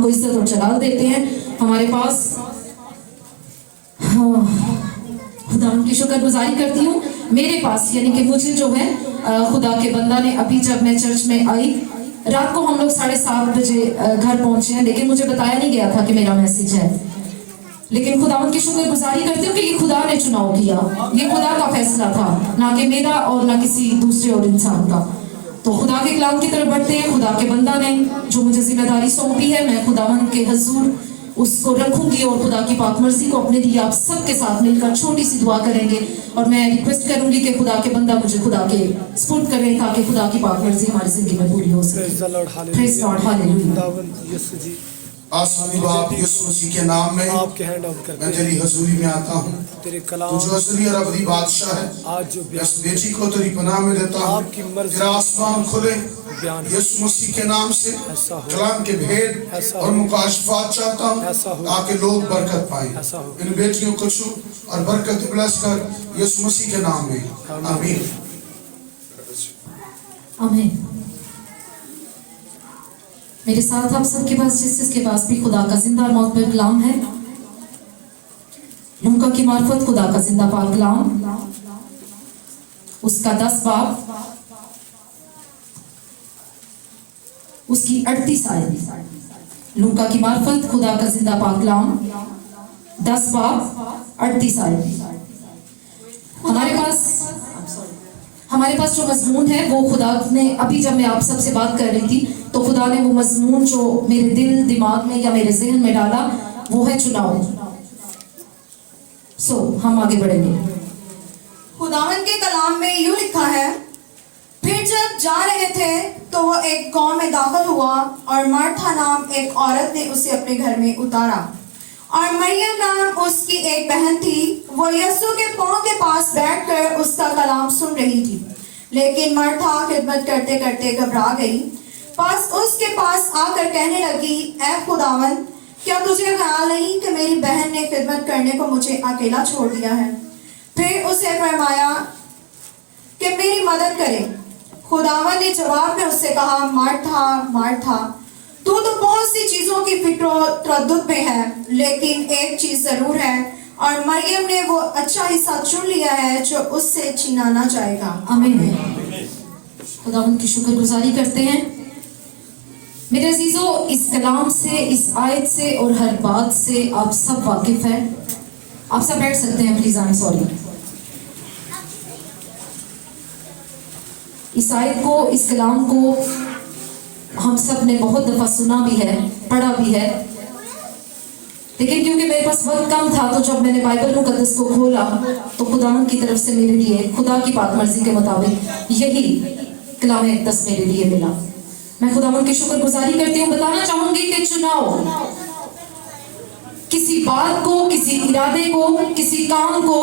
को इज्जत और जलाल देते हैं। हमारे पास खुदा की शुक्रगुजारी करती हूँ। मेरे पास यानी कि मुझे जो है खुदा के बंदा ने अभी जब मैं चर्च में आई रात को हम लोग 7:30 बजे घर पहुंचे हैं, लेकिन मुझे बताया नहीं गया था कि मेरा मैसेज है। लेकिन खुदा की शुक्रगुजारी करती हूँ कि ये खुदा ने चुनाव किया, ये खुदा का फैसला था, ना कि मेरा और ना किसी दूसरे और इंसान का। तो खुदा के कलाम की तरफ बढ़ते हैं। खुदा के बंदा ने जो मुझे जिम्मेदारी सौंपी है, मैं खुदावन के हजूर उसको रखूंगी और खुदा की पाक मर्जी को अपने लिए आप सबके साथ मिलकर छोटी सी दुआ करेंगे। और मैं रिक्वेस्ट करूंगी कि खुदा के बंदा मुझे खुदा के स्पुर्द करें ताकि खुदा की पाक मर्जी हमारी जिंदगी में पूरी हो सके। Praise Lord, hallelujah. आसमानी बाप यीशु मसीह के नाम में आपके हैंड ऑफ करते मैं तेरी हजूरी में आता हूँ। तेरे कलाम तू जो असली और अबदी बादशाह है, आज जो इस बेटी को तेरी पनाह में देता हूँ। आपकी मर्जी तेरा आसमान खुले बयान यीशु मसीह के नाम से, ऐसा हो। कलाम के भेद ऐसा और हो। मुकाशफात चाहता हूँ ऐसा हो। ताकि लोग बरकत पाएं। ऐसा हो। इन बेटियों को छू और बरकत ब्लेस कर यीशु मसीह के नाम में, आमीन। आमीन। मेरे साथ आप सबके पास जिसके पास भी खुदा का जिंदा और मौत पर कलाम है, लूका की मार्फत खुदा का जिंदा पाक कलाम, उसका 10 बाब, उसकी 38 आयत। लूका की मार्फत खुदा का जिंदा पाक कलाम 10 बाब 38 आयत। हमारे पास जो मजमून है वो खुदा ने अभी जब मैं आप सबसे बात कर रही थी तो खुदा ने वो मजमून जो मेरे दिल दिमाग में या मेरे जहन में डाला वो है चुनाव। हम आगे बढ़ेंगे। खुदावन के कलाम में यूं लिखा है, फिर जब जा रहे थे तो वो एक गांव में दाखिल हुआ और मार्था नाम एक औरत ने उसे अपने घर में उतारा और मरियम नाम उसकी एक बहन थी। वो यीशु के पांव के पास बैठकर उसका कलाम सुन रही थी। लेकिन मार्था खिदमत करते करते घबरा गई। उसके पास आकर कहने लगी, ऐ खुदावन, क्या तुझे ख्याल नहीं कि मेरी बहन ने खिदमत करने को मुझे अकेला छोड़ दिया है? फिर उसे फरमाया कि मेरी मदद करे। खुदावन ने जवाब में उससे कहा, मार्था मार्था, तू तो बहुत सी चीजों की फिक्र तरद्दुद में है, लेकिन एक चीज जरूर है और मरियम ने वो अच्छा हिस्सा चुन लिया है जो उससे छीना ना जाएगा। आमीन। खुदावंद की शुक्रगुजारी करते हैं। मेरे अजीजों, इस कलाम से, इस आयत से और हर बात से आप सब वाकिफ हैं। आप सब बैठ सकते हैं प्लीज। I sorry. इस आयत को, इस कलाम को हम सब ने बहुत दफा सुना भी है, पढ़ा भी है, लेकिन क्योंकि मेरे पास वक्त कम था तो जब मैंने बाइबल मुकद्दस को खोला तो खुदावंद की तरफ से मेरे लिए खुदा की पाक मर्जी के मुताबिक यही कलाम मुकद्दस मेरे लिए मिला। मैं खुदावंद की शुक्रगुजारी करती हूँ। बताना चाहूंगी कि चुनाव, किसी बात को, किसी इरादे को, किसी काम को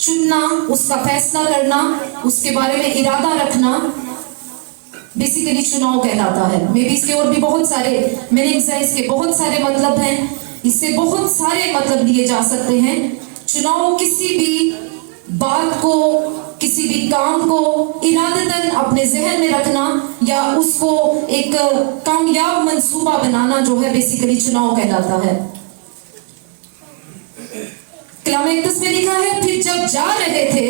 चुनना, उसका फैसला करना, उसके बारे में इरादा रखना, बेसिकली चुनाव कहलाता है। मे बी इसके और भी बहुत सारे मीनिंग्स हैं, इसके बहुत सारे मतलब हैं, इससे बहुत सारे मतलब लिए जा सकते हैं। चुनाव किसी भी बात को, किसी भी काम को इरादतन अपने जहन में रखना या उसको एक कामयाब मंसूबा बनाना जो है बेसिकली चुनाव कहलाता है। कलाम मुकद्दस में लिखा है, फिर जब जा रहे थे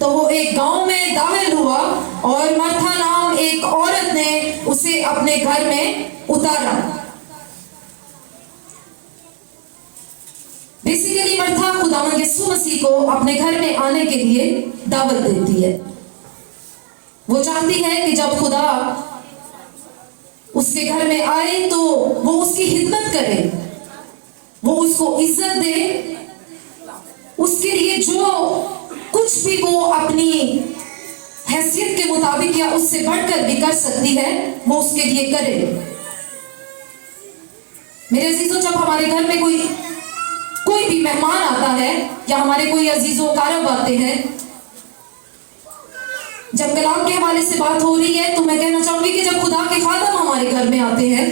तो वो एक गांव में दाखिल हुआ और मार्था नाम एक औरत ने उसे अपने घर में उतारा। बेसिकली मार्था खुदावंद यीशु मसीह को अपने घर में आने के लिए दावत देती है। वो चाहती है कि जब खुदा उसके घर में आए तो वो उसकी खिदमत करे, वो उसको इज्जत दे, उसके लिए जो कुछ भी वो अपनी हैसियत के मुताबिक या उससे बढ़कर भी कर सकती है वो उसके लिए करे। मेरे अजीजों, जब हमारे घर में कोई भी मेहमान आता है या हमारे कोई अजीजों कारब आते हैं, जब कलाम के हवाले से बात हो रही है तो मैं कहना चाहूंगी कि जब खुदा के खादम हमारे घर में आते हैं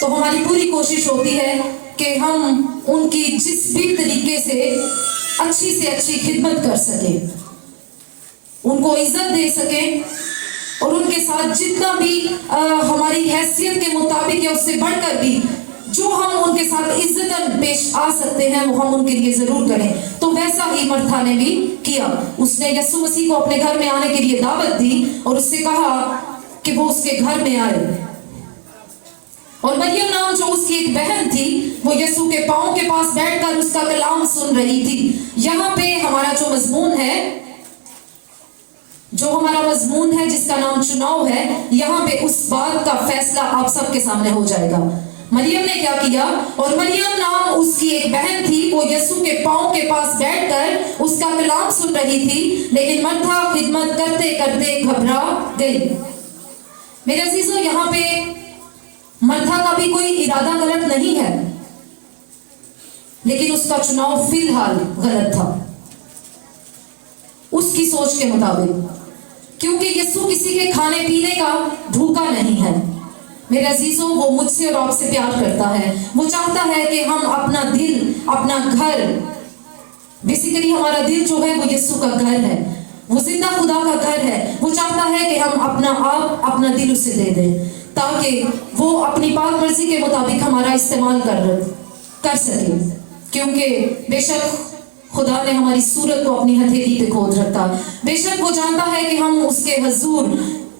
तो हमारी पूरी कोशिश होती है कि हम उनकी जिस भी तरीके से अच्छी खिदमत कर सके, उनको इज्जत दे सके और उनके साथ जितना भी हमारी हैसियत के मुताबिक या उससे बढ़कर भी जो हम उनके साथ इज्जतन पेश आ सकते हैं वो हम उनके लिए जरूर करें। तो वैसा ही मर्था ने भी किया। उसने यीशु मसीह को अपने घर में आने के लिए दावत दी और उससे कहा कि वो उसके घर में आए। और मरियम नाम जो उसकी एक बहन थी वो यीशु के पांव के पास बैठकर उसका कलाम सुन रही थी। यहाँ पे हमारा जो मजमून है जिसका नाम चुनाव है, यहाँ पे उस बात का फैसला आप सबके सामने हो जाएगा। मरियम ने क्या किया? और मरियम नाम उसकी एक बहन थी, वो यीशु के पांव के पास बैठकर उसका कलाम सुन रही थी, लेकिन मर्था खिदमत करते करते घबरा गई। मेरे अजीजों, यहाँ पे मर्था का भी कोई इरादा गलत नहीं है, लेकिन उसका चुनाव फिलहाल गलत था उसकी सोच के मुताबिक, क्योंकि यीशु किसी के खाने पीने का भूखा नहीं है। मेरे अजीजों, वो मुझसे और आपसे प्यार करता है। वो चाहता है कि हम अपना दिल, अपना घर, बेसिकली हमारा दिल जो है वो यीशु का घर है, वो जिंदा खुदा का घर है। वो चाहता है कि हम अपना आप, अपना दिल उसे दे दें ताकि वो अपनी पाक मर्जी के मुताबिक हमारा इस्तेमाल कर सके। क्योंकि बेशक खुदा ने हमारी सूरत को अपनी हथेली पे खोद रखा। बेशक वो जानता है कि हम उसके हजूर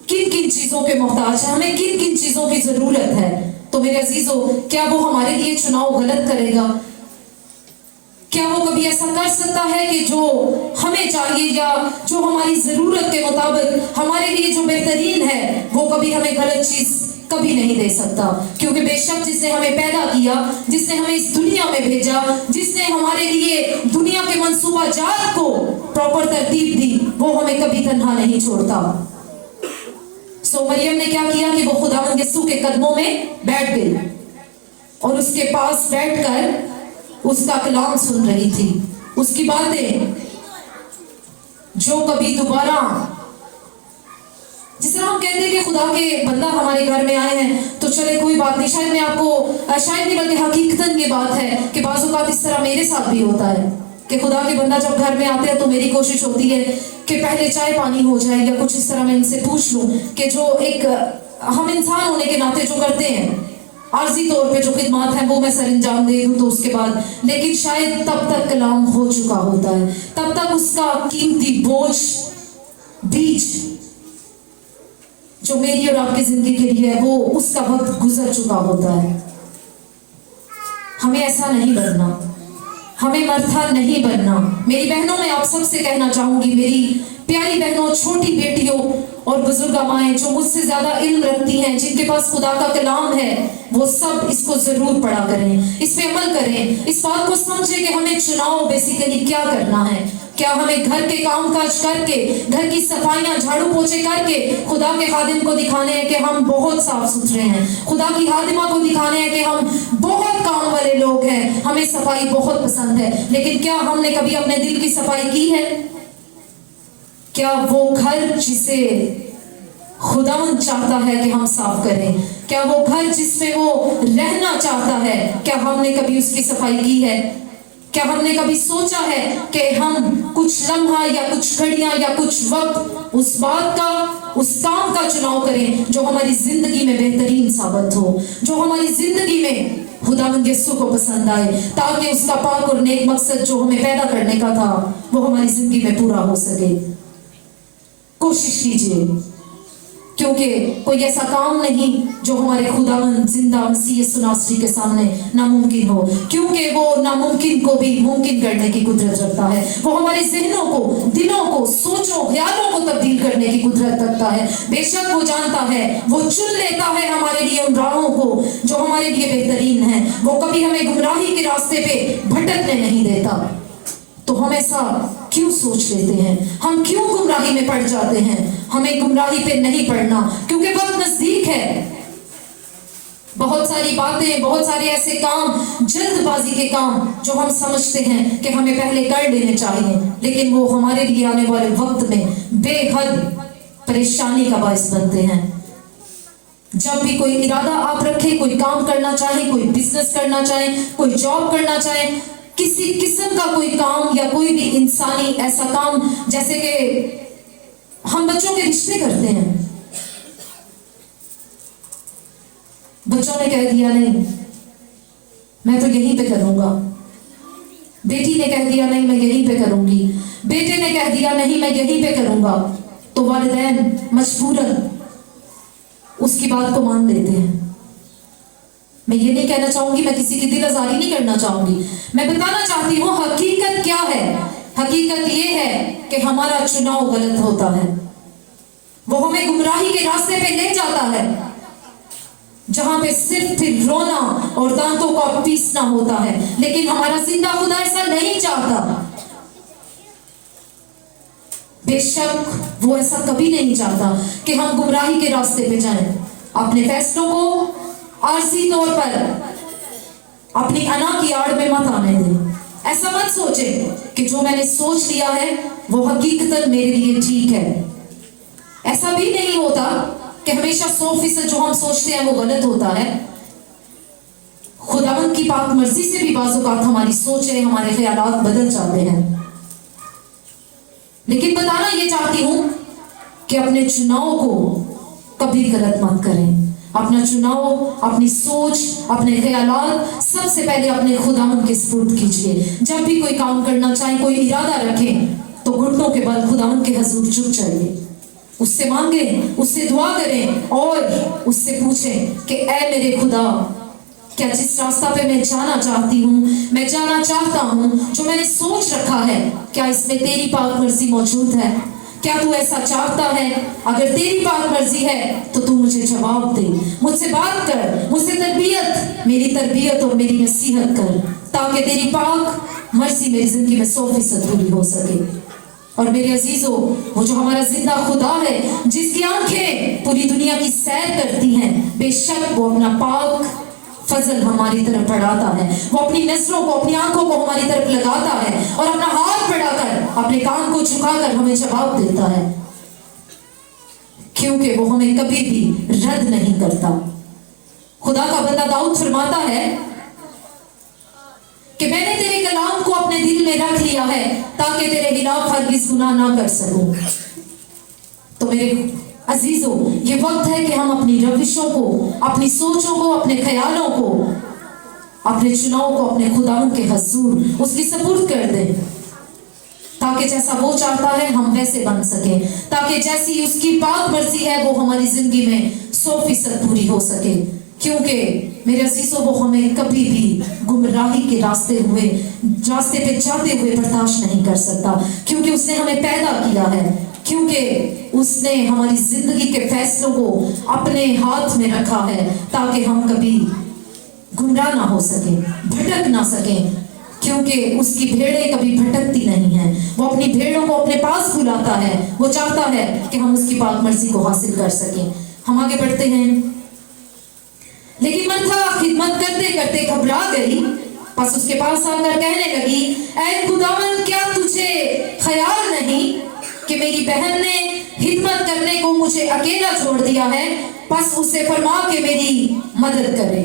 किन किन चीजों के मोहताज हैं, हमें किन किन चीजों की जरूरत है। तो मेरे अजीजों, क्या वो हमारे लिए चुनाव गलत करेगा? क्या वो कभी ऐसा कर सकता है कि जो हमें चाहिए या जो हमारी जरूरत के मुताबिक हमारे लिए जो बेहतरीन है वो कभी हमें गलत चीज कभी नहीं दे सकता? क्योंकि बेशक जिसने हमें पैदा किया, जिसने हमें इस दुनिया में भेजा, जिसने हमारे लिए दुनिया के मंसूबा जात को प्रॉपर तरतीब दी, वो हमें कभी तन्हा नहीं छोड़ता। सो मरियम ने क्या किया कि वो खुदावंद यीशु के कदमों में बैठ गई और उसके पास बैठकर उसका कलाम सुन रही थी, उसकी बातें जो कभी दोबारा, जिस तरह हम कहते हैं कि खुदा के बंदा हमारे घर में आए हैं तो चले कोई बात नहीं, शायद मैं आपको शायद नहीं बल्कि हकीकतन ये बात है कि बाज़ औक़ात इस तरह मेरे साथ भी होता है कि खुदा के बंदा जब घर में आते हैं तो मेरी कोशिश होती है कि पहले चाय पानी हो जाए या कुछ इस तरह मैं इनसे पूछ लूं कि जो एक हम इंसान होने के नाते जो करते हैं आर्जी तौर पे जो खिदमत है वो मैं सर अंजाम दे दूं तो उसके बाद, लेकिन शायद तब तक कलाम हो चुका होता है, तब तक उसका कीमती बोझ बीज जो मेरी और आपकी जिंदगी के लिए है वो उसका वक्त गुजर चुका होता है। हमें ऐसा नहीं बनना, हमें मर्था नहीं बनना। मेरी बहनों, मैं आप सबसे कहना चाहूंगी, मेरी प्यारी बहनों, छोटी बेटियों और बुजुर्ग माएं जो मुझसे ज्यादा इल्म रखती हैं, जिनके पास खुदा का कलाम है, वो सब इसको जरूर पढ़ा करें, इस पे अमल करें, इस बात को समझें कि हमें चुनाव बेसिकली क्या करना है। क्या हमें घर के काम काज करके, घर की सफाइयां झाड़ू पोछे करके खुदा के खादिम को दिखाने हैं कि हम बहुत साफ सुथरे हैं, खुदा की खादिमा को दिखाने हैं कि हम बहुत काम वाले लोग हैं, हमें सफाई बहुत पसंद है, लेकिन क्या हमने कभी अपने दिल की सफाई की है? क्या वो घर जिसे खुदावंद चाहता है कि हम साफ करें, क्या वो घर जिसमें वो रहना चाहता है, क्या हमने कभी उसकी सफाई की है? क्या हमने कभी सोचा है कि हम कुछ लम्हा या कुछ घड़ियां या कुछ वक्त उस बात का, उस काम का चुनाव करें जो हमारी जिंदगी में बेहतरीन साबित हो, जो हमारी जिंदगी में खुदावंद यीशु को पसंद आए, ताकि उसका पाक और नेक मकसद जो हमें पैदा करने का था वो हमारी जिंदगी में पूरा हो सके। कोशिश कीजिए, क्योंकि कोई ऐसा काम नहीं जो हमारे खुदावंद जिंदा मसीह यीशु नासरी के सामने नामुमकिन हो, क्योंकि वो नामुमकिन को भी मुमकिन करने की कुदरत रखता है। वो हमारे जहनों को, दिलों को, सोचों, ख्यालों को तब्दील करने की कुदरत रखता है। बेशक वो जानता है, वो चुन लेता है हमारे लिए उन राहों को जो हमारे लिए बेहतरीन है। वो कभी हमें गुमराही के रास्ते पे भटकने नहीं देता। तो हम ऐसा क्यों सोच लेते हैं? हम क्यों गुमराही में पड़ जाते हैं? हमें गुमराही पे नहीं पड़ना, क्योंकि वक्त नजदीक है। बहुत सारी बातें, बहुत सारे ऐसे काम, जल्दबाजी के काम जो हम समझते हैं कि हमें पहले कर लेने चाहिए, लेकिन वो हमारे लिए आने वाले वक्त में बेहद परेशानी का बायस बनते हैं। जब भी कोई इरादा आप रखें, कोई काम करना चाहे, कोई बिजनेस करना चाहे, कोई जॉब करना चाहे, किसी किस्म का कोई काम या कोई भी इंसानी ऐसा काम, जैसे कि हम बच्चों के रिश्ते करते हैं, बच्चों ने कह दिया नहीं, मैं तो यहीं पे करूंगा। बेटी ने कह दिया नहीं, मैं यहीं पे करूंगी। बेटे ने कह दिया नहीं, मैं यहीं पे करूंगा। तो वालिदैन मजबूरन उसकी बात को मान लेते हैं। मैं ये नहीं कहना चाहूंगी, मैं किसी की दिल आजारी नहीं करना चाहूंगी। मैं बताना चाहती हूँ हकीकत क्या है। हकीकत ये है कि हमारा चुनाव गलत होता है। वो हमें गुमराही के रास्ते पे ले जाता है, जहां पे सिर्फ फिर रोना और दांतों का पीसना होता है। लेकिन हमारा जिंदा खुदा ऐसा नहीं चाहता। बेशक वो ऐसा कभी नहीं चाहता कि हम गुमराही के रास्ते पे जाएं। अपने फैसलों को आरजी तौर पर अपनी अना की आड़ में मत आने दें। ऐसा मत सोचे कि जो मैंने सोच लिया है वो हकीकतन मेरे लिए ठीक है। ऐसा भी नहीं होता कि हमेशा 100% जो हम सोचते हैं वो गलत होता है। खुदावंद की पाक मर्जी से भी बाज़ औक़ात हमारी सोचें, हमारे ख्यालात बदल जाते हैं। लेकिन बताना ये चाहती हूं कि अपने चुनाव को कभी गलत मत करें। अपना चुनाव, अपनी सोच, अपने ख्यालात सबसे पहले अपने खुदावंद के सुपुर्द कीजिए। जब भी कोई काम करना चाहे, कोई इरादा रखें, तो घुटनों के बल खुदावंद के हजूर झुक जाइए। उससे मांगे, उससे दुआ करें और उससे पूछें कि ऐ मेरे खुदा, क्या जिस रास्ता पे मैं जाना चाहती हूँ, मैं जाना चाहता हूँ, जो मैंने सोच रखा है, क्या इसमें तेरी पाक मर्जी मौजूद है? क्या तू ऐसा चाहता है? अगर तेरी पाक मर्जी है तो तू मुझे जवाब दे, मुझसे बात कर, मुझसे मेरी तरबियत और मेरी नसीहत कर, ताकि तेरी पाक मर्जी मेरी जिंदगी में 100% पूरी हो सके। और मेरे अजीजों, वो जो हमारा जिंदा खुदा है, जिसकी आंखें पूरी दुनिया की सैर करती हैं, बेशक वो अपना पाक फजल हमारी तरफ बढ़ाता है। वो अपनी नजरों को, अपनी आंखों को हमारी तरफ लगाता है और अपना हाथ बढ़ाकर, अपने कान को झुकाकर हमें जवाब देता है, क्योंकि वो हमें कभी भी रद्द नहीं करता। खुदा का बंदा दाऊद फरमाता है कि मैंने तेरे कलाम को अपने दिल में रख लिया है ताकि तेरे खिलाफ हरगिज़ गुनाह ना कर सकूं। तो मेरे अजीजों, ये वक्त है कि हम अपनी रविशों को, अपनी सोचों को, अपने ख्यालों को, अपने चुनाव को अपने खुदावंद के हजूर उसकी सपुर्द कर दें, ताकि जैसा वो चाहता है हम वैसे बन सके, ताकि जैसी उसकी पाक मर्जी है वो हमारी जिंदगी में 100% पूरी हो सके। क्योंकि मेरे अजीजों, वो हमें कभी भी गुमराही के रास्ते पे जाते हुए बर्दाश्त नहीं कर सकता, क्योंकि उसने हमें पैदा किया है, क्योंकि उसने हमारी जिंदगी के फैसलों को अपने हाथ में रखा है, ताकि हम कभी गुमराह ना हो सके, भटक ना सके, क्योंकि उसकी भेड़ें कभी भटकती नहीं हैं। वो अपनी भेड़ों को अपने पास बुलाता है। वो चाहता है कि हम उसकी पाक मर्जी को हासिल कर सकें। हम आगे बढ़ते हैं। लेकिन मरथा खिदमत करते करते घबरा गई, बस उसके पास आकर कहने लगी, ऐ खुदावंद, क्या तुझे ख्याल नहीं कि मेरी बहन ने खिदमत करने को मुझे अकेला छोड़ दिया है? बस उसे फरमा के मेरी मदद करे।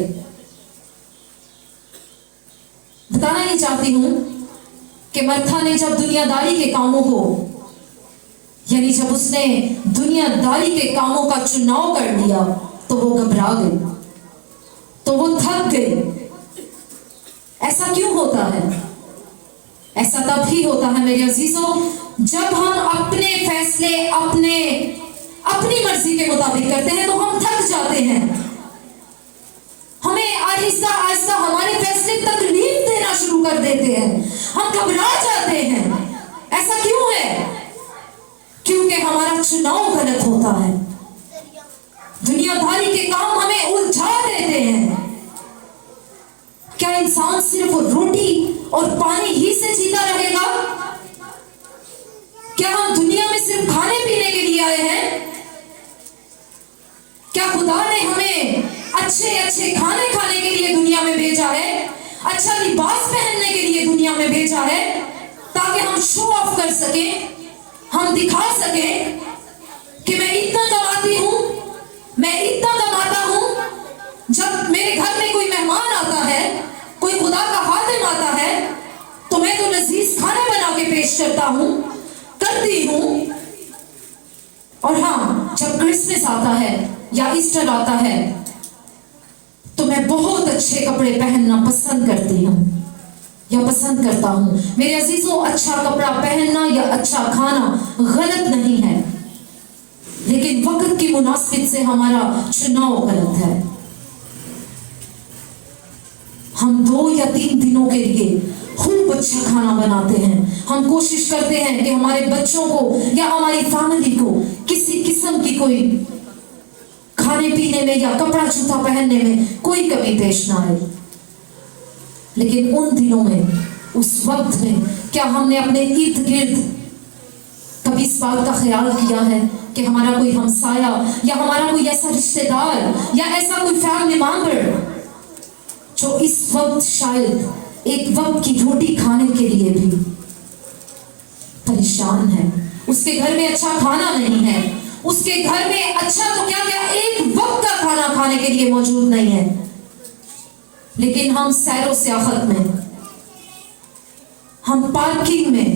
बताना ही चाहती हूं कि मरथा ने जब दुनियादारी के कामों को, यानी जब उसने दुनियादारी के कामों का चुनाव कर लिया, तो वो घबरा गई, तो वो थक गई। ऐसा क्यों होता है? ऐसा तब ही होता है मेरे अजीजों, जब हम अपने फैसले अपनी मर्जी के मुताबिक करते हैं, तो हम थक जाते हैं। हमें आहिस्ता आहिस्ता हमारे फैसले तकलीफ देना शुरू कर देते हैं, हम घबरा जाते हैं। ऐसा क्यों है? क्योंकि हमारा चुनाव गलत होता है। दुनियादारी के काम हमें उलझा देते हैं। क्या इंसान सिर्फ रोटी और पानी ही से जीता रहेगा? क्या हम दुनिया में सिर्फ खाने पीने के लिए आए हैं? क्या खुदा ने हमें अच्छे अच्छे खाने खाने के लिए दुनिया में भेजा है, अच्छा लिबास पहनने के लिए दुनिया में भेजा है, ताकि हम शो ऑफ कर सके, हम दिखा सके कि मैं इतना कमाती हूं, मैं इतना कमाता हूं। जब मेरे घर में कोई मेहमान आता है, कोई खुदा का खादिम आता है, तो मैं तो लजीज खाना बना के पेश करती हूं। और हाँ, जब क्रिसमस आता है या ईस्टर आता है, मैं बहुत अच्छे कपड़े पहनना पसंद करती हूँ या पसंद करता हूँ। मेरे अजीजों, अच्छा कपड़ा पहनना या अच्छा खाना गलत नहीं है, लेकिन वक्त की मुनासिबत से हमारा चुनाव गलत है। हम 2 या 3 दिनों के लिए खूब अच्छा खाना बनाते हैं। हम कोशिश करते हैं कि हमारे बच्चों को या हमारी फैमिली को किसी किस्म की कोई खाने पीने में या कपड़ा जूता पहनने में कोई कमी पेश ना आए। लेकिन उन दिनों में, उस वक्त में, क्या हमने अपने इर्द गिर्द कभी इस बात का ख्याल किया है कि हमारा कोई हमसाया या हमारा कोई ऐसा रिश्तेदार या ऐसा कोई फैमिली मेंबर जो इस वक्त शायद एक वक्त की रोटी खाने के लिए भी परेशान है? उसके घर में अच्छा खाना नहीं है, उसके घर में अच्छा तो क्या क्या एक वक्त का खाना खाने के लिए मौजूद नहीं है, लेकिन हम सैरो सियाहत में, हम पार्किंग में,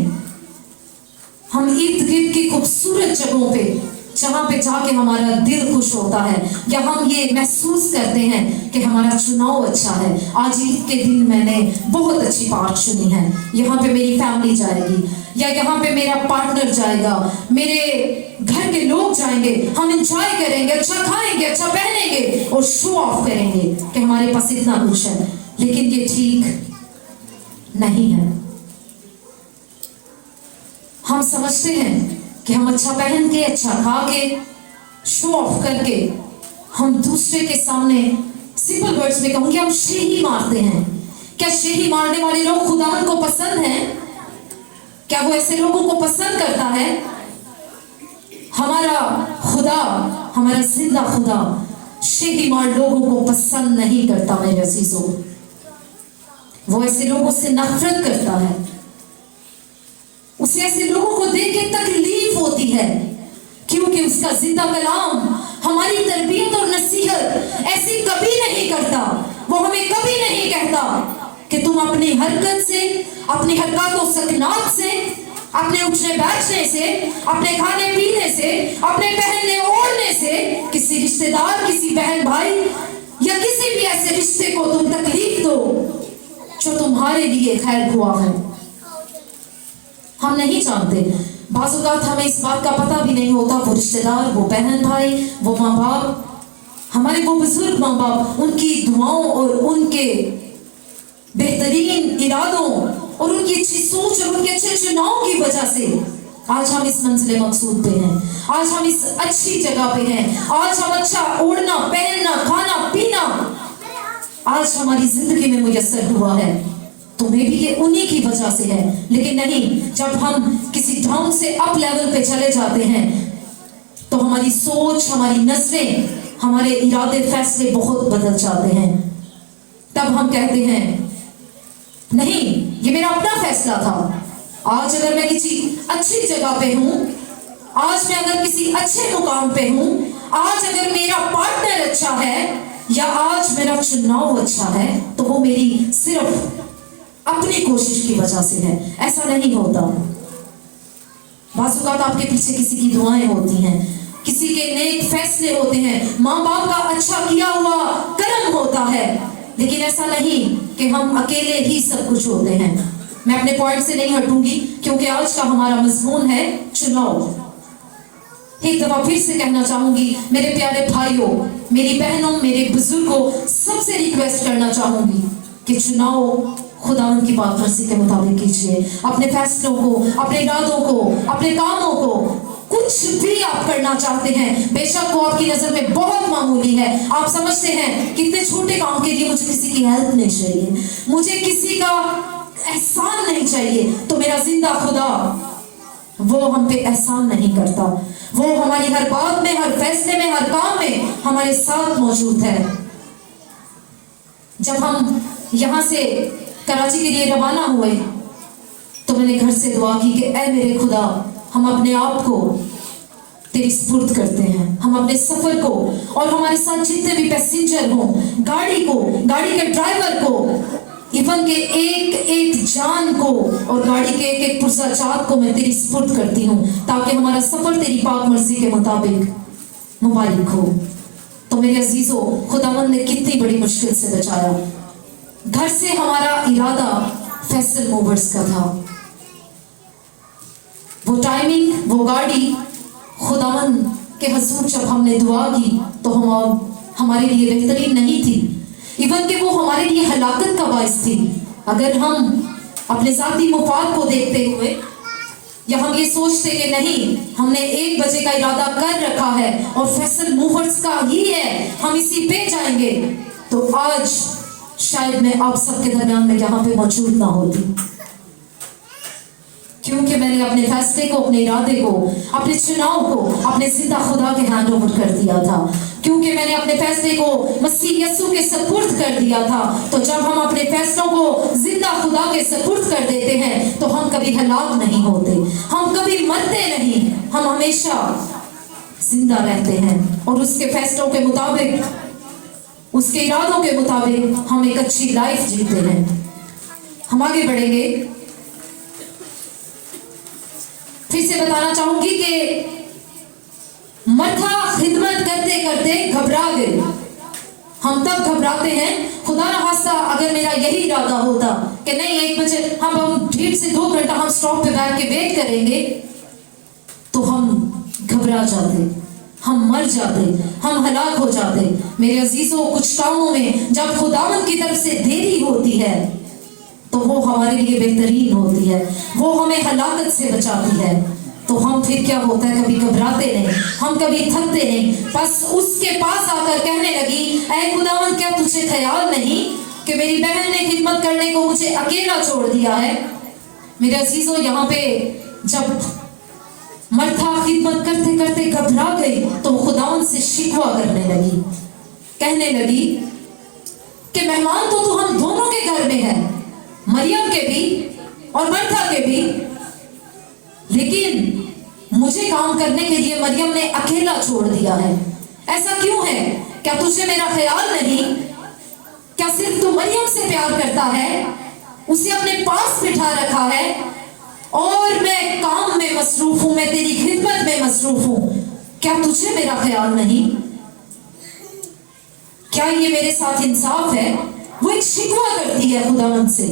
हम इर्द गिर्द की खूबसूरत जगहों पे जहां पे जाके हमारा दिल खुश होता है या हम ये महसूस करते हैं कि हमारा चुनाव अच्छा है। आज ईद के दिन मैंने बहुत अच्छी पार्क चुनी है, यहाँ पे मेरी फैमिली जाएगी या यहाँ पे मेरा पार्टनर जाएगा, मेरे घर के लोग जाएंगे, हम एंजॉय करेंगे, अच्छा खाएंगे, अच्छा पहनेंगे और शो ऑफ करेंगे कि हमारे पास इतना कुछ है। लेकिन ये ठीक नहीं है। हम समझते हैं कि हम अच्छा पहन के, अच्छा खा के, शो ऑफ करके हम दूसरे के सामने, सिंपल वर्ड्स में कहूंगी, हम शेही मारते हैं। क्या शेही मारने वाले लोग खुदावन को पसंद हैं? क्या वो ऐसे लोगों को पसंद करता है? हमारा खुदा, हमारा जिंदा खुदा शेही मार लोगों को पसंद नहीं करता मेरे अजीजों। वो ऐसे लोगों से नफरत करता है। उसे ऐसे लोगों को देख के तकलीफ होती है, क्योंकि उसका जिंदा कलाम हमारी तरबियत और नसीहत ऐसी कभी नहीं करता। वो हमें कभी नहीं कहता कि तुम अपनी हरकत से, अपनी हरकतों सकनात से, अपने उठने बैठने से, अपने खाने पीने से, अपने पहनने ओढ़ने से किसी रिश्तेदार, किसी बहन भाई या किसी भी ऐसे रिश्ते को तुम तकलीफ दो जो तुम्हारे लिए खैर हुआ है। हम नहीं जानते, बाज़ औक़ात हमें इस बात का पता भी नहीं होता, वो रिश्तेदार, वो बहन भाई, वो माँ बाप, हमारे वो बुजुर्ग माँ बाप, उनकी दुआओं और उनके बेहतरीन इरादों और उनकी अच्छी सोच और उनके अच्छे चुनाव की वजह से आज हम इस मंजिल मकसूद पे हैं, आज हम इस अच्छी जगह पे हैं, आज हम अच्छा ओढ़ना, पहनना, खाना पीना आज हमारी जिंदगी में मुयस्सर हुआ है। तो मे भी ये उन्हीं की वजह से है। लेकिन नहीं, जब हम किसी डाउन से अप लेवल पे चले जाते हैं तो हमारी सोच, हमारी नजरें, हमारे इरादे, फैसले बहुत बदल जाते हैं। तब हम कहते हैं नहीं, ये मेरा अपना फैसला था। आज अगर मैं किसी अच्छी जगह पे हूं, आज मैं अगर किसी अच्छे मुकाम पे हूं, आज अगर मेरा पार्टनर अच्छा है या आज मेरा चुनाव अच्छा है, तो वो मेरी सिर्फ अपनी कोशिश की वजह से है। ऐसा नहीं होता। बाज़ औक़ात आपके पीछे किसी की दुआएं होती हैं, किसी के नेक फैसले होते हैं, माँ बाप का अच्छा किया हुआ कर्म होता है, लेकिन ऐसा नहीं कि हम अकेले ही सब कुछ होते हैं। मैं अपने पॉइंट से नहीं हटूंगी, क्योंकि आज का हमारा मज़मून है चुनाव। एक दफा फिर से कहना चाहूंगी, मेरे प्यारे भाइयों, मेरी बहनों, मेरे बुजुर्गों, सबसे रिक्वेस्ट करना चाहूंगी कि चुनाव खुदावंद की बात फरसी के मुताबिक कीजिए। अपने फैसलों को, अपने इरादों को, अपने कामों को, कुछ भी आप करना चाहते हैं, बेशक वो आपकी नजर में बहुत मामूली है, आप समझते हैं कितने छोटे काम के लिए मुझे किसी की हेल्प नहीं चाहिए, मुझे किसी का एहसान नहीं चाहिए, तो मेरा जिंदा खुदा वो हम पे एहसान नहीं करता। वो हमारी हर बात में, हर फैसले में, हर काम में हमारे साथ मौजूद है। जब हम यहाँ से कराची के लिए रवाना हुए तो मैंने घर से दुआ की कि ऐ मेरे खुदा, हम अपने आप को तेरी सुपुर्द करते हैं, हम अपने सफर को और हमारे साथ जितने भी पैसेंजर हों, गाड़ी को, गाड़ी के ड्राइवर को, इवन के एक एक जान को और गाड़ी के एक एक पुर्जाचात को मैं तेरी सुपुर्द करती हूँ, ताकि हमारा सफर तेरी पाक मर्जी के मुताबिक मुबारक हो। तो मेरे अजीजों, खुदावंद ने कितनी बड़ी मुश्किल से बचाया। घर से हमारा इरादा फैसल मूवर्स का था। वो टाइमिंग, वो गाड़ी, खुदावंद के हजूर जब हमने दुआ की तो हमारे लिए बेहतरीन नहीं थी। इवन कि वो हमारे लिए हलाकत का बाइस थी। अगर हम अपने जाती मुफाद को देखते हुए या हम ये सोचते कि नहीं, हमने 1 बजे का इरादा कर रखा है और फैसल मूवर्स का ही है, हम इसी पे जाएंगे, तो आज शायद मैं आप सबके दरमियान में यहाँ पे मौजूद ना होती। क्योंकि मैंने अपने फैसले को, अपने इरादे को, अपने चुनाव को अपने जिंदा खुदा के हैंड ओवर कर दिया था। क्योंकि मैंने अपने फैसले को मसीह यस्सु के सपुर्द कर दिया था। तो जब हम अपने फैसलों को जिंदा खुदा के सपुर्द कर देते हैं तो हम कभी हलाक नहीं होते, हम कभी मरते नहीं, हम हमेशा जिंदा रहते हैं और उसके फैसलों के मुताबिक, उसके इरादों के मुताबिक हम एक अच्छी लाइफ जीते हैं। हम आगे बढ़ेंगे। फिर से बताना चाहूंगी कि मर्था खिदमत करते करते घबरा गए। हम तब घबराते हैं, खुदा न खास्ता अगर मेरा यही इरादा होता कि नहीं 1 बजे हम 1.5 से 2 घंटा हम स्टॉप पे बैठ के वेट करेंगे, तो हम घबरा जाते, हम मर जाते, हम हलाक हो जाते। मेरे अजीजों, कुछ कामों में जब खुदावंद की तरफ से देरी होती है तो वो हमारे लिए बेहतरीन होती है, वो हमें हलाकत से बचाती है। तो हम फिर क्या होता है, कभी घबराते नहीं, हम कभी थकते नहीं, बस उसके पास आकर कहने लगी, ऐ खुदावंद, क्या तुझे ख्याल नहीं कि मेरी बहन ने खिदमत करने को मुझे अकेला छोड़ दिया है। मेरे अजीजों, यहाँ पे जब मर्था खिदमत करते करते घबरा गई तो खुदावंद से शिकवा करने लगी, कहने लगी कि मेहमान तो हम दोनों के घर में है, मरियम के भी और मर्था के भी, लेकिन मुझे काम करने के लिए मरियम ने अकेला छोड़ दिया है। ऐसा क्यों है? क्या तुझे मेरा ख्याल नहीं? क्या सिर्फ तू मरियम से प्यार करता है, उसे अपने पास बिठा रखा है और मैं काम में मसरूफ हूं, मैं तेरी खिदमत में मसरूफ हूं, क्या तुझे मेरा ख्याल नहीं? क्या ये मेरे साथ इंसाफ है? वो एक शिकवा करती है खुदावंद से।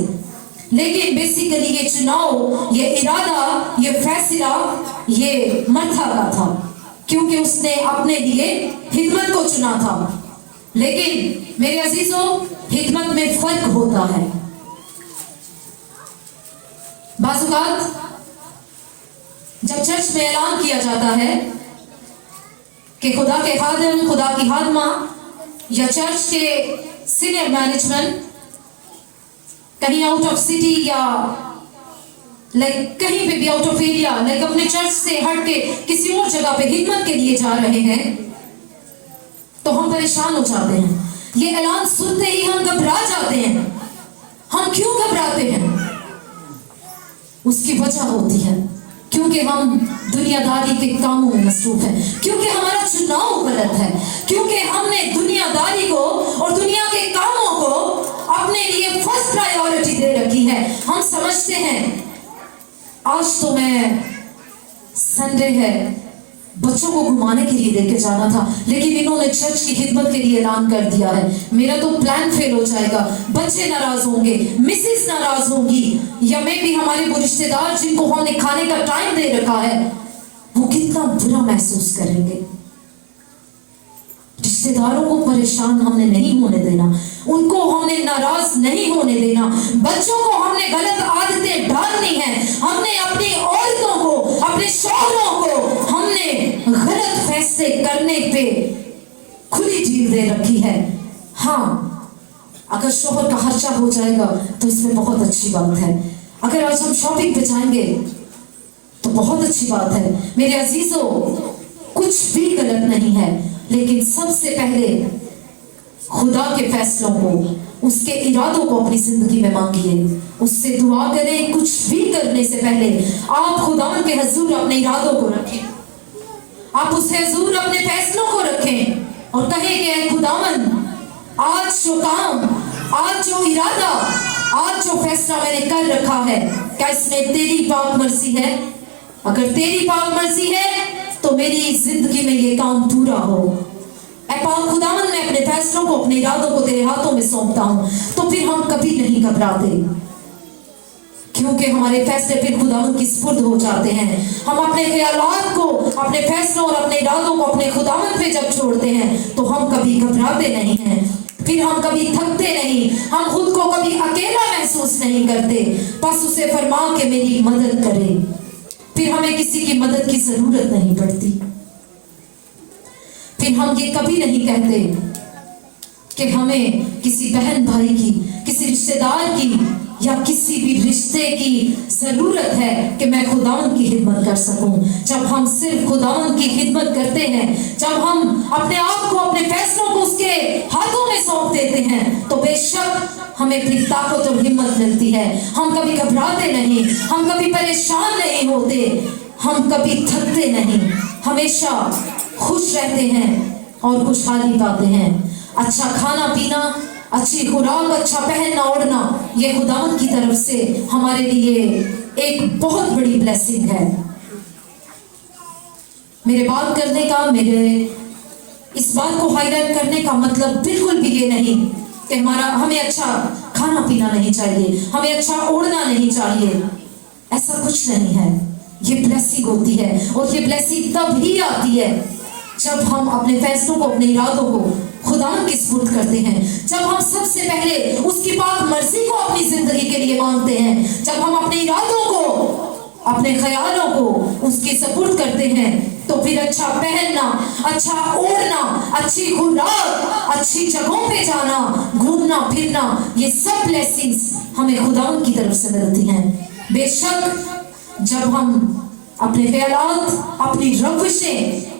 लेकिन बेसिकली ये चुनाव, ये इरादा, ये फैसला ये मर्था का था, क्योंकि उसने अपने लिए खिदमत को चुना था। लेकिन मेरे अजीजों, खिदमत में फर्क होता है। बाज़-औक़ात जब चर्च में ऐलान किया जाता है कि खुदा के खादिम, खुदा की खादमा या चर्च के सीनियर मैनेजमेंट कहीं आउट ऑफ सिटी या कहीं पे भी आउट ऑफ एरिया, अपने चर्च से हट के किसी और जगह पे खिदमत के लिए जा रहे हैं, तो हम परेशान हो जाते हैं। ये ऐलान सुनते ही हम घबरा जाते हैं। हम क्यों घबराते हैं? उसकी वजह होती है क्योंकि हम दुनियादारी के कामों में मसरूफ हैं, क्योंकि हमारा चुनाव गलत है, क्योंकि हमने दुनियादारी को और दुनिया के कामों को अपने लिए फर्स्ट प्रायोरिटी दे रखी है। हम समझते हैं आज तो मैं संडे है, बच्चों को घुमाने के लिए लेके जाना था, लेकिन इन्होंने चर्च की खिदमत के लिए ऐलान कर दिया है, मेरा तो प्लान फेल हो जाएगा, बच्चे नाराज होंगे, मिसेस नाराज होंगी, या मैं भी हमारे वो रिश्तेदार जिनको हमने खाने का टाइम दे रखा है वो कितना बुरा महसूस करेंगे। रिश्तेदारों को परेशान हमने नहीं होने देना, उनको हमने नाराज नहीं होने देना, बच्चों को हमने गलत आदतें डालनी है, हमने अपनी औरतों को, अपने शौहरों को हमने गलत फैसले करने पे खुली झील दे रखी है। हाँ, अगर शौहर का खर्चा हो जाएगा तो इसमें बहुत अच्छी बात है, अगर आज हम शॉपिंग पे जाएंगे तो बहुत अच्छी बात है। मेरे अजीजों, कुछ भी गलत नहीं है, लेकिन सबसे पहले खुदा के फैसलों को, उसके इरादों को अपनी जिंदगी में मांगिए, उससे दुआ करें। कुछ भी करने से पहले आप खुदावन के हजूर अपने इरादों को रखें, आप उसके हजूर अपने फैसलों को रखें और कहें कि खुदावन, आज जो काम, आज जो इरादा, आज जो फैसला मैंने कर रखा है, क्या इसमें तेरी पाक मर्जी है? अगर तेरी पाक मर्जी है तो मेरी जिंदगी में ये काम पूरा हो। ऐ पाक खुदावन, मैं अपने फैसलों को, अपने इरादों को तेरे हाथों में सौंपता हूँ, तो फिर हम कभी नहीं घबराते, क्योंकि हमारे फैसले फिर खुदावन की सुपुर्द हो जाते हैं। हम अपने ख्यालात को, अपने फैसलों और अपने इरादों को अपने खुदावन पे जब छोड़ते हैं तो हम कभी घबराते नहीं हैं, फिर हम कभी थकते नहीं, हम खुद को कभी अकेला महसूस नहीं करते। बस उसे फरमा के मेरी मदद करे, फिर हमें किसी की मदद की जरूरत नहीं पड़ती। फिर हम ये कभी नहीं कहते कि हमें किसी बहन भाई की, किसी रिश्तेदार की या किसी भी रिश्ते की जरूरत है कि मैं खुदावन की खिदमत कर सकूं। जब हम सिर्फ खुदावन की खिदमत करते हैं, जब हम अपने आप को, अपने फैसलों को उसके हाथों में सौंप देते हैं, तो बेशक हमें फिर ताकत और हिम्मत मिलती है। हम कभी घबराते नहीं, हम कभी परेशान नहीं होते, हम कभी थकते नहीं, हमेशा खुश रहते हैं और खुशहाली पाते हैं। अच्छा खाना पीना, अच्छी खुराक, अच्छा पहनना ओढ़ना, ये खुदावन की तरफ से हमारे लिए एक बहुत बड़ी ब्लेसिंग है। मेरे बात करने का, मेरे इस बात को हाईलाइट करने का मतलब बिल्कुल भी ये नहीं कि हमें अच्छा खाना पीना नहीं चाहिए, हमें अच्छा ओढ़ना नहीं चाहिए, ऐसा कुछ नहीं है। ये ब्लेसिंग होती है, और ये ब्लेसिंग तब ही आती है जब हम अपने फैसलों को, अपने इरादों को खुदावन की सुपुर्द करते हैं, जब हम सबसे पहले उसकी पाक मर्जी को अपनी जिंदगी के लिए मांगते हैं, जब हम अपने इरादों को, अपने ख्यालों को उसकी सुपुर्द करते हैं, तो फिर अच्छा पहनना, अच्छा ओढ़ना, अच्छी खुराक, अच्छी जगहों पे जाना, घूमना फिरना, ये सब ब्लेसिंग्स हमें खुदावन की तरफ से मिलती हैं। बेशक जब हम अपने ख्यालात, अपनी रविशें,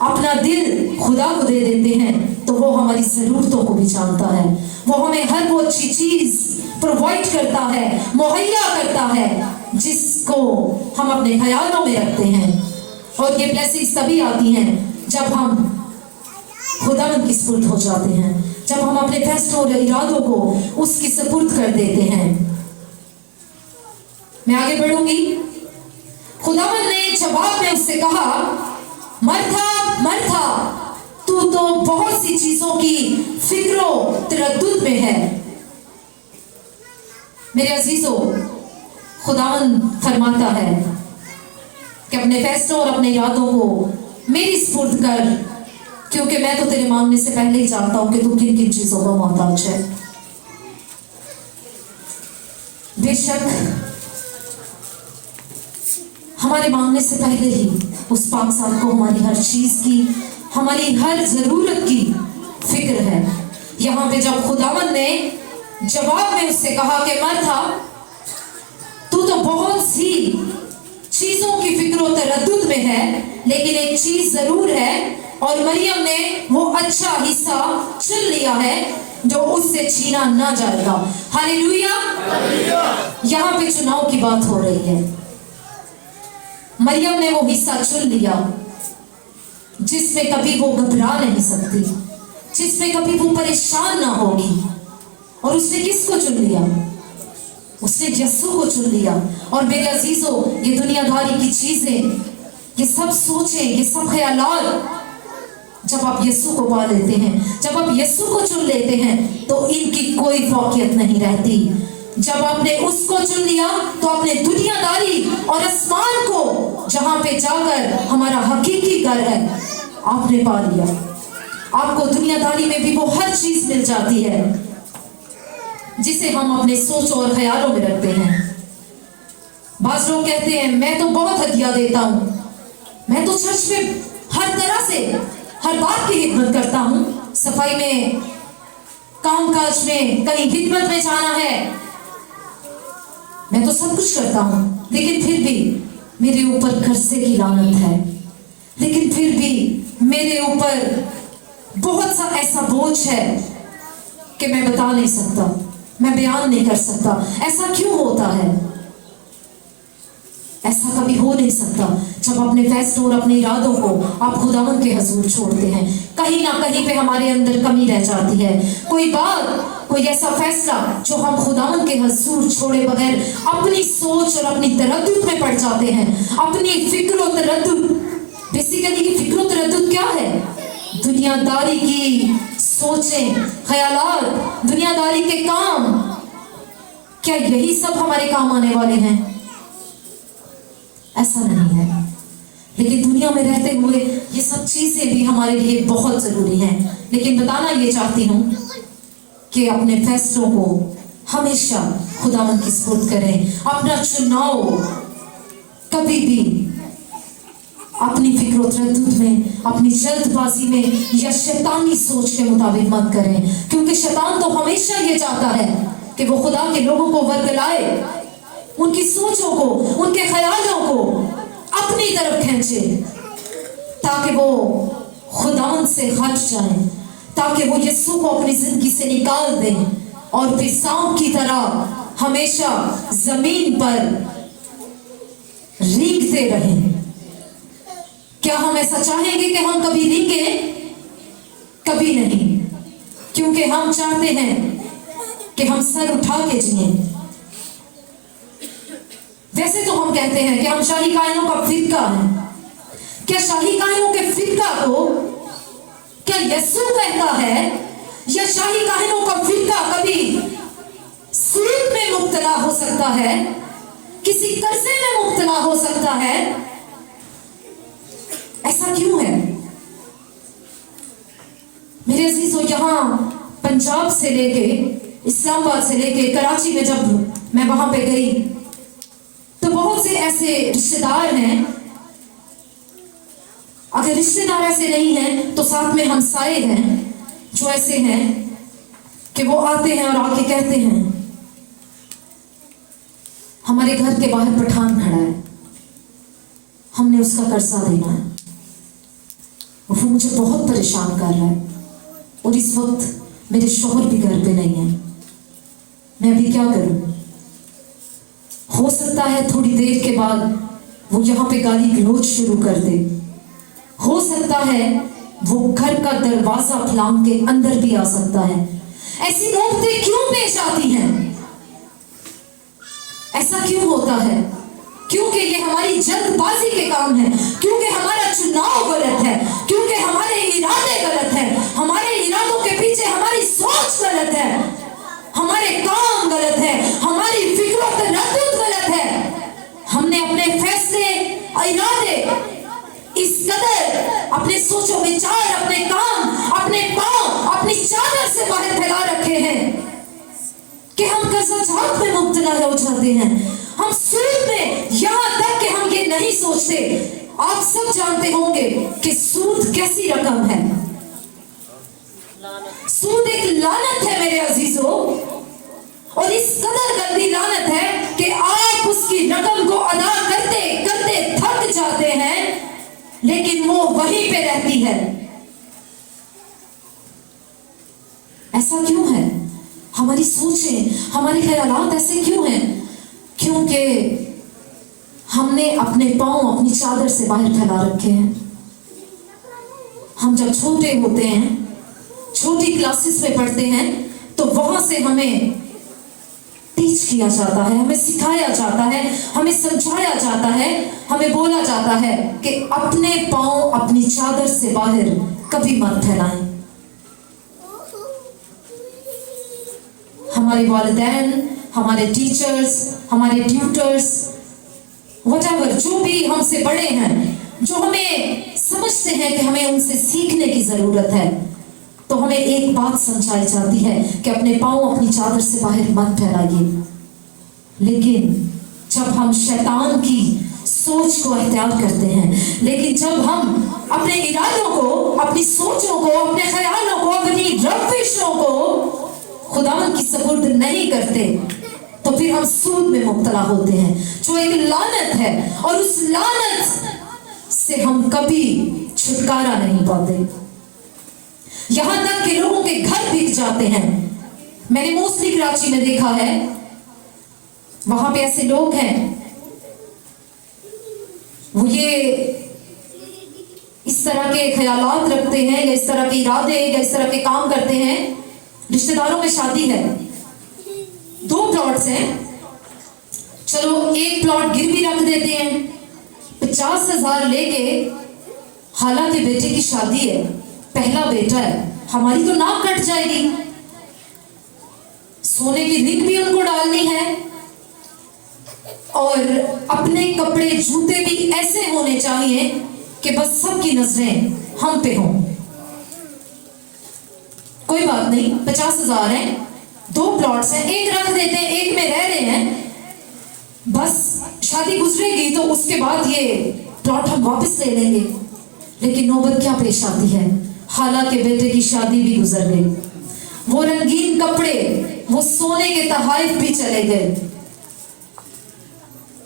अपना दिल खुदा को दे देते हैं, तो वो हमारी जरूरतों को भी जानता है, वो हमें हर वो अच्छी चीज प्रोवाइड करता है, मुहैया करता है, जिसको हम अपने ख्यालों में रखते हैं। और ये ब्लेसिंग्स तभी आती हैं जब हम खुदावन की सुपुर्द हो जाते हैं, जब हम अपने फैसलों और इरादों को उसकी सुपुर्द कर देते हैं। मैं आगे बढ़ूंगी। खुदावन ने जवाब में उससे कहा, मर्था मर्था, तू तो बहुत सी चीजों की फिक्रो तरद्दुद में है। मेरे अजीजों, खुदावन फरमाता है कि अपने फैसलों और अपने इरादों को मेरी सुपुर्द कर, क्योंकि मैं तो तेरे मांगने से पहले ही जानता हूं कि तू किन किन चीजों का मोहताज है। बेशक हमारे मांगने से पहले ही उस पाक साहब को हमारी हर चीज की, हमारी हर जरूरत की फिक्र है। यहाँ पे जब खुदावन ने जवाब में उससे कहा कि मर्था, तू तो बहुत सी चीजों की फिक्र तरद्दुद में है, लेकिन एक चीज जरूर है, और मरियम ने वो अच्छा हिस्सा चुन लिया है जो उससे छीना ना जाएगा। हालेलुया। यहाँ पे चुनाव की बात हो रही है। मरियम ने वो हिस्सा चुन लिया जिसमें कभी वो घबरा नहीं सकती, जिसमें कभी वो परेशान ना होगी। और उसने किसको चुन लिया? उसने यीशु को चुन लिया। और मेरे अजीजों, ये दुनियादारी की चीजें, ये सब सोचें, ये सब ख्यालात, जब आप यीशु को पा लेते हैं, जब आप यीशु को चुन लेते हैं, तो इनकी कोई फौकियत नहीं रहती। जब आपने उसको चुन लिया तो अपने दुनियादारी और आसमान को, जहां पे जाकर हमारा हकीकी घर है, आपने पा लिया। आपको दुनियादारी में भी वो हर चीज मिल जाती है जिसे हम अपने सोचों और ख्यालों में रखते हैं। बाज लोग कहते हैं, मैं तो बहुत हदिया देता हूं, मैं तो चर्च में हर तरह से हर बात की खिदमत करता हूं, सफाई में, कामकाज में, कहीं खिदमत में जाना है, मैं तो सब कुछ करता हूं, लेकिन फिर भी मेरे ऊपर कर्जे की लानत है, लेकिन फिर भी मेरे ऊपर बहुत सा ऐसा बोझ है कि मैं बता नहीं सकता, मैं बयान नहीं कर सकता। ऐसा क्यों होता है? ऐसा कभी हो नहीं सकता जब अपने फैसलों और अपने इरादों को आप खुदावन के हजूर छोड़ते हैं। कहीं ना कहीं पे हमारे अंदर कमी रह जाती है। कोई बात, कोई ऐसा फैसला जो हम खुदावन के हजूर छोड़े बगैर अपनी सोच और अपनी तरद्दुद में पड़ जाते हैं, अपनी फिक्र और तरद्दुद। बेसिकली फिक्र और तरद्दुद क्या है? दुनियादारी की सोचें, ख्यालात, दुनियादारी के काम, क्या यही सब हमारे काम आने वाले हैं? ऐसा नहीं है। लेकिन दुनिया में रहते हुए ये सब चीजें भी हमारे लिए बहुत जरूरी हैं। लेकिन बताना ये चाहती हूं कि अपने फैसलों को हमेशा खुदावंद की सुपुर्द करें। अपना चुनाव कभी भी अपनी फिक्र तरद्दुद में, अपनी जल्दबाजी में या शैतानी सोच के मुताबिक मत करें, क्योंकि शैतान तो हमेशा ये चाहता है कि वो खुदा के लोगों को वर्गलाए, उनकी सोचों को, उनके ख्यालों को अपनी तरफ खींचे, ताकि वो खुदावंद से हट जाएं, ताकि वो यीशु को अपनी जिंदगी से निकाल दें और फिर सांप की तरह हमेशा जमीन पर रेंगते रहें। क्या हम ऐसा चाहेंगे कि हम कभी रेंगे? कभी नहीं, क्योंकि हम चाहते हैं कि हम सर उठा के जिए। वैसे तो हम कहते हैं कि हम शाही कायनों का फिरका है। क्या शाही कायनों के फिरका को क्या यीशु कहता है, या शाही कायनों का फिरका कभी सूद में मुब्तला हो सकता है, किसी कर्जे में मुब्तला हो सकता है? ऐसा क्यों है मेरे अजीजों? यहां पंजाब से लेके इस्लामाबाद से लेके कराची में जब मैं वहां पे गई तो बहुत से ऐसे रिश्तेदार हैं, अगर रिश्तेदार ऐसे नहीं हैं तो साथ में हमसाए हैं, जो ऐसे हैं कि वो आते हैं और आके कहते हैं हमारे घर के बाहर पठान खड़ा है, हमने उसका कर्जा देना है, वो मुझे बहुत परेशान कर रहा है, और इस वक्त मेरे शौहर भी घर पे नहीं है, मैं अभी क्या करूं? हो सकता है थोड़ी देर के बाद वो यहाँ पे गाली गलौज शुरू कर दे, हो सकता है वो घर का दरवाजा फलांग के अंदर भी आ सकता है। ऐसी नौबतें क्यों पेश आती हैं? ऐसा क्यों होता है? क्योंकि ये हमारी जल्दबाजी के काम है, क्योंकि हमारा चुनाव गलत है, क्योंकि हमारे इरादे गलत है, हमारे इरादों के पीछे हमारी सोच गलत है, हमारे काम गलत है, हमारी फिक्र तरद्दुद गलत है। हमने अपने फैसले, इरादे इस कदर अपने सोचो विचार, अपने काम, अपने पांव अपनी चादर से बाहर फैला रखे हैं कि हम कर्जा झाक में मुब्तला हो जाते हैं, हम सूद में, यहां तक कि हम ये नहीं सोचते। आप सब जानते होंगे कि सूद कैसी रकम है। सूद एक लानत है मेरे अजीजों, और इस कदर गंदी लानत है कि आप उसकी रकम को अदा करते करते थक जाते हैं, लेकिन वो वहीं पे रहती है। ऐसा क्यों है? हमारी सोचें, हमारे ख्यालात ऐसे क्यों हैं? क्योंकि हमने अपने पांव अपनी चादर से बाहर फैला रखे हैं। हम जब छोटे होते हैं, छोटी क्लासेस में पढ़ते हैं, तो वहां से हमें टीच किया जाता है, हमें सिखाया जाता है, हमें समझाया जाता है, हमें बोला जाता है कि अपने पांव अपनी चादर से बाहर कभी मत फैलाएं। हमारे वालिदैन, हमारे टीचर्स, हमारे ट्यूटर्स, व्हाटएवर, जो भी हमसे बड़े हैं, जो हमें समझते हैं कि हमें उनसे सीखने की जरूरत है, तो हमें एक बात समझाई जाती है कि अपने पांव अपनी चादर से बाहर मत फैलाइए। लेकिन जब हम शैतान की सोच को इख्तियार करते हैं, लेकिन जब हम अपने इरादों को, अपनी सोचों को, अपने ख्यालों को, अपनी रविशों को खुदावंद की सपुर्द नहीं करते, तो फिर हम सूद में मुब्तला होते हैं, जो एक लानत है, और उस लानत से हम कभी छुटकारा नहीं पाते। यहां तक कि लोगों के घर बिक जाते हैं। मैंने मोस्टली कराची में देखा है, वहां पे ऐसे लोग हैं, वो ये इस तरह के ख्यालात रखते हैं, या इस तरह के इरादे, या इस तरह के काम करते हैं। रिश्तेदारों में शादी है, 2 प्लॉट्स हैं, चलो एक प्लॉट गिरवी रख देते हैं, 50,000 लेके, हालांकि बेटे की शादी है, पहला बेटा है, हमारी तो नाक कट जाएगी। सोने की रिंग भी उनको डालनी है और अपने कपड़े जूते भी ऐसे होने चाहिए कि बस सबकी नजरें हम पे हों। कोई बात नहीं, 50,000 है, 2 प्लॉट्स हैं, एक रख देते हैं, एक में रह रहे हैं, बस शादी गुजरेगी तो उसके बाद ये प्लॉट हम वापस ले लेंगे। लेकिन नौबत क्या पेश आती है, हालांकि बेटे की शादी भी गुजर गई, वो रंगीन कपड़े, वो सोने के तहाइफ भी चले गए।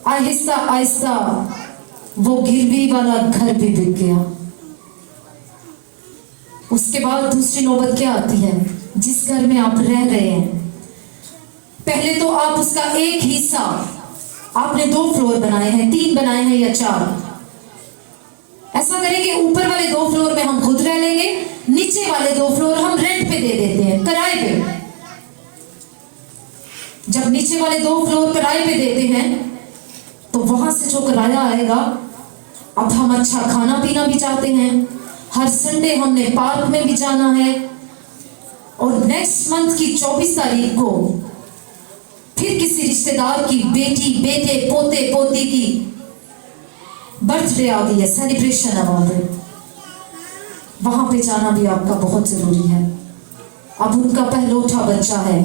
आहिस्ता आहिस्ता वो गिरवी वाला घर भी बिक गया। उसके बाद दूसरी नौबत क्या आती है, जिस घर में आप रह रहे हैं, पहले तो आप उसका एक हिस्सा, आपने 2 फ्लोर बनाए हैं, 3 बनाए हैं या 4, ऐसा करेंगे ऊपर वाले 2 फ्लोर में हम खुद रह लेंगे, नीचे वाले 2 फ्लोर हम रेंट पे दे देते हैं, किराए पे। जब नीचे वाले 2 फ्लोर किराए पे देते हैं तो वहां से जो किराया आएगा, अब हम अच्छा खाना पीना भी चाहते हैं, हर संडे हमने पार्क में भी जाना है, और नेक्स्ट मंथ की 24 तारीख को फिर किसी रिश्तेदार की बेटी, बेटे, पोते, पोती की बर्थडे आ गई है, सेलिब्रेशन है वहां पे, वहां पे जाना भी आपका बहुत जरूरी है। अब उनका पहलौठा बच्चा है,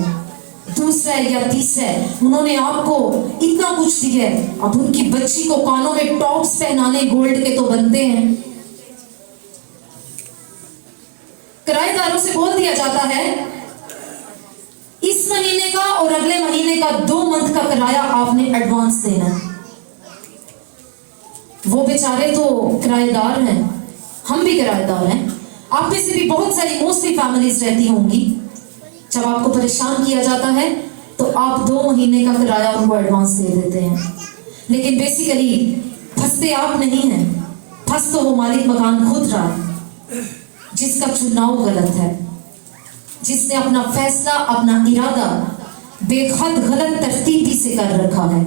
दूसरा या तीसरा, उन्होंने आपको इतना कुछ दिया है, अब उनकी बच्ची को कानों में टॉप्स पहनाने गोल्ड के तो बनते हैं। किराएदारों से बोल दिया जाता है इस महीने का और अगले महीने का 2 मंथ का किराया आपने एडवांस देना है। वो बेचारे तो किराएदार हैं, हम भी किराएदार हैं, आप में से भी बहुत सारी मोस्टली फैमिलीज रहती होंगी। जब आपको परेशान किया जाता है तो आप 2 महीने का किराया उनको एडवांस दे देते हैं, लेकिन बेसिकली फंसते आप नहीं हैं, फंस तो वो मालिक मकान खुद रहा है, जिसका चुनाव गलत है, जिसने अपना फैसला, अपना इरादा बेहद गलत तरतीबी से कर रखा है।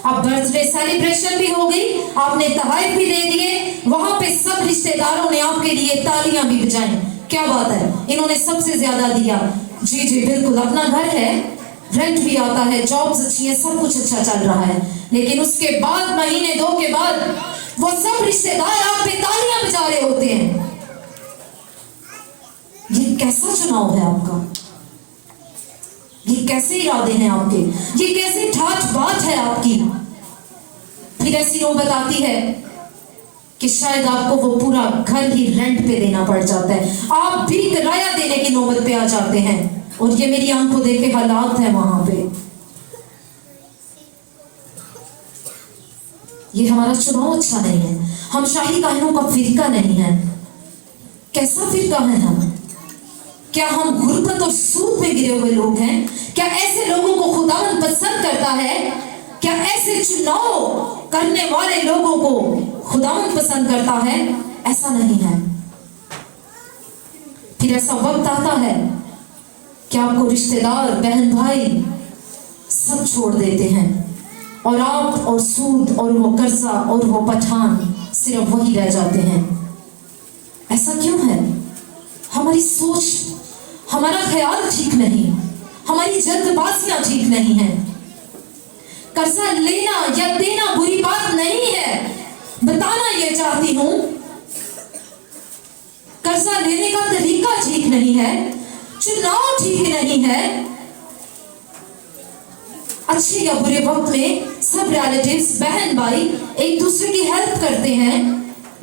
अब बर्थडे सेलिब्रेशन भी हो गई, आपने तोहफे भी दे दिए, वहां पे सब रिश्तेदारों ने आपके लिए तालियां भी बजाई, क्या बात है, इन्होंने सबसे ज्यादा दिया। जी जी बिल्कुल, अपना घर है, रेंट भी आता है, जॉब्स अच्छी है, सब कुछ अच्छा चल रहा है, लेकिन उसके बाद महीने 2 के बाद वो सब रिश्तेदार आप पे तालियां बजा रहे होते हैं। ये कैसा चुनाव है आपका, ये कैसे इरादे हैं आपके, ये कैसी ठाठ बात है आपकी। फिर ऐसी नौबत आती है कि शायद आपको वो पूरा घर ही रेंट पे देना पड़ जाता है, आप भी किराया देने की नौबत पे आ जाते हैं, और ये मेरी आंखों देखे हालात है वहां पे। ये हमारा चुनाव अच्छा नहीं है, हम शाही काहिनों का फिरका नहीं है। कैसा फिरका है हम? क्या हम गुर्बत और सूद में गिरे हुए लोग हैं? क्या ऐसे लोगों को खुदावंद पसंद करता है? क्या ऐसे चुनाव करने वाले लोगों को खुदावंद पसंद करता है? ऐसा नहीं है। फिर ऐसा वक्त आता है कि आपको रिश्तेदार, बहन भाई सब छोड़ देते हैं, और आप और सूद और वो कर्जा और वो पठान सिर्फ वही रह जाते हैं। ऐसा क्यों है? हमारी सोच, हमारा ख्याल ठीक नहीं, हमारी जल्दबाजियां ठीक नहीं है। कर्जा लेना या देना बुरी बात नहीं है, बताना ये चाहती हूं, कर्जा लेने का तरीका ठीक नहीं है, चुनाव ठीक नहीं है। अच्छे या बुरे वक्त में सब रिलेटिव्स, बहन भाई एक दूसरे की हेल्प करते हैं,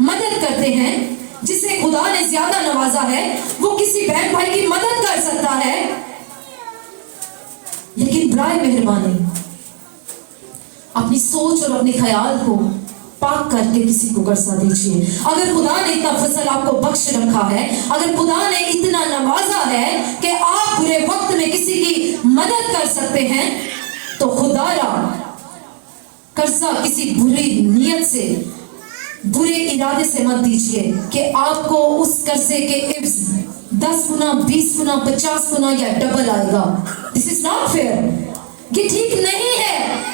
मदद करते हैं। जिसे खुदा ने ज्यादा नवाजा है वो किसी बहन भाई की मदद कर सकता है, लेकिन बराए मेहरबानी अपनी सोच और अपने ख्याल को पाक करके किसी को कर्जा दीजिए। अगर खुदा ने इतना फसल आपको बख्श रखा है, अगर खुदा ने इतना नवाजा है कि आप बुरे वक्त में किसी की मदद कर सकते हैं, तो खुदारा कर्जा किसी बुरी नीयत से, बुरे इरादे से मत दीजिए कि आपको उस कर्जे के इव्ज 10 गुना, 20 गुना, 50 गुना या डबल आएगा। दिस इज नॉट फेयर, ये ठीक नहीं है।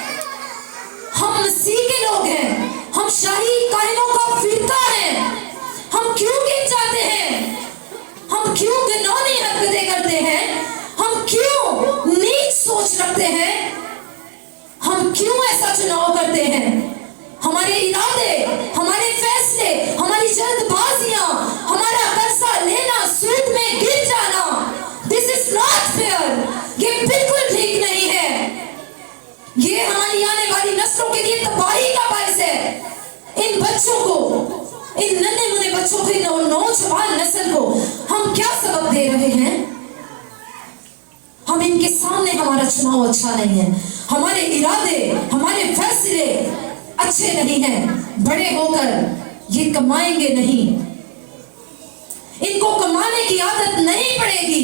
हम मसीह के लोग हैं, हम शाही कायनों का फिरका है, हम क्यों गिर जाते हैं? सकते हैं हम क्यों ऐसा चुनाव करते हैं। हमारे इरादे, हमारे फैसले, हमारी जल्दबाजियां, हमारा कर्जा लेना, सूद में गिर जाना, दिस इज नॉट फेयर। ये बिल्कुल ठीक नहीं है। ये हमारी आने वाली नस्लों के लिए तबाही का बायस है। इन बच्चों को, इन नन्हे मुन्ने बच्चों को, नौजवान नस्ल को हम क्या सबक दे रहे हैं। हम इनके सामने हमारा चुनाव अच्छा नहीं है, हमारे इरादे, हमारे फैसले अच्छे नहीं हैं। बड़े होकर ये कमाएंगे नहीं, इनको कमाने की आदत नहीं पड़ेगी।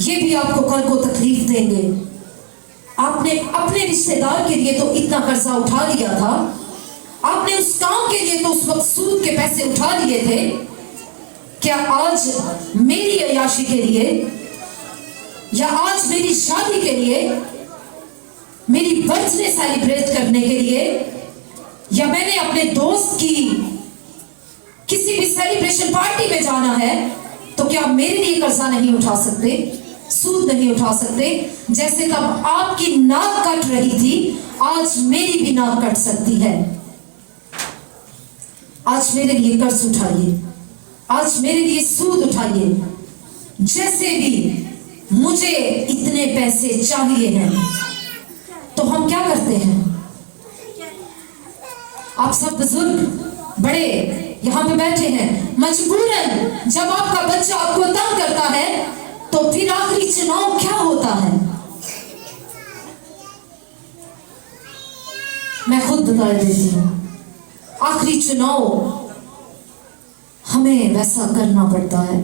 ये भी आपको कल को तकलीफ देंगे। आपने अपने रिश्तेदार के लिए तो इतना कर्जा उठा लिया था, आपने उस काम के लिए तो उस वक्त सूद के पैसे उठा लिए थे। क्या आज मेरी अय्याशी के लिए या आज मेरी शादी के लिए, मेरी बर्थडे सेलिब्रेट करने के लिए, या मैंने अपने दोस्त की किसी भी सेलिब्रेशन पार्टी में जाना है, तो क्या मेरे लिए कर्जा नहीं उठा सकते, सूद नहीं उठा सकते। जैसे तब आपकी नाक कट रही थी, आज मेरी भी नाक कट सकती है। आज मेरे लिए कर्ज उठाइए, आज मेरे लिए सूद उठाइए। जैसे भी मुझे इतने पैसे चाहिए हैं, तो हम क्या करते हैं। आप सब बुजुर्ग बड़े यहां पे बैठे हैं, मजबूरन जब आपका बच्चा आपको तंग करता है, तो फिर आखिरी चुनाव क्या होता है। मैं खुद बता देती हूं, आखिरी चुनाव हमें वैसा करना पड़ता है,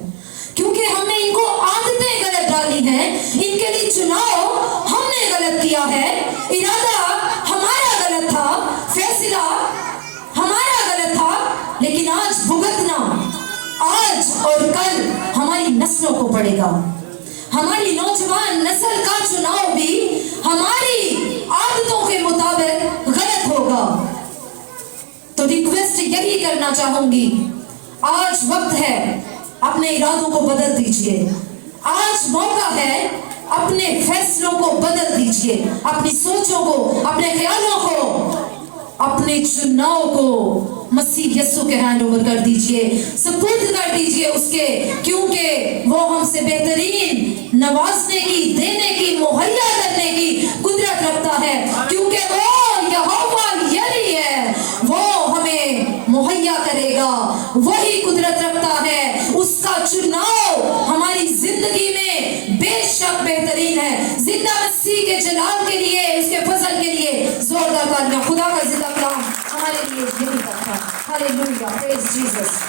क्योंकि हमने इनको आदतें गलत डाली हैं। इनके लिए चुनाव हमने गलत किया है, इरादा हमारा गलत था, फैसला हमारा गलत था। लेकिन आज भुगतना, आज और कल हमारी नस्लों को पड़ेगा। हमारी नौजवान नस्ल का चुनाव भी हमारी आदतों के मुताबिक गलत होगा। तो रिक्वेस्ट यही करना चाहूंगी, आज वक्त है अपने इरादों को बदल दीजिए। आज मौका है अपने फैसलों को बदल दीजिए, अपनी सोचों को, अपने ख्यालों को, अपने चुनाव को मसीह यीशु के हैंड ओवर कर दीजिए, सुपुर्द कर दीजिए उसके, क्योंकि वो हमसे बेहतरीन नवाजने की, देने की, मुहैया करने की कुदरत रखता है। क्योंकि वो यहोवा यरी है, वो हमें मुहैया करेगा, वही कुदरत रखता है। उसका चुनाव हमारी जिंदगी में बेशक बेहतरीन है। जिंदा मसीह के जलाल के लिए, उसके फजल के लिए जोरदार तालियां। खुदा का जिंदा कलाम हमारे लिए यही तक था। Hallelujah, praise Jesus.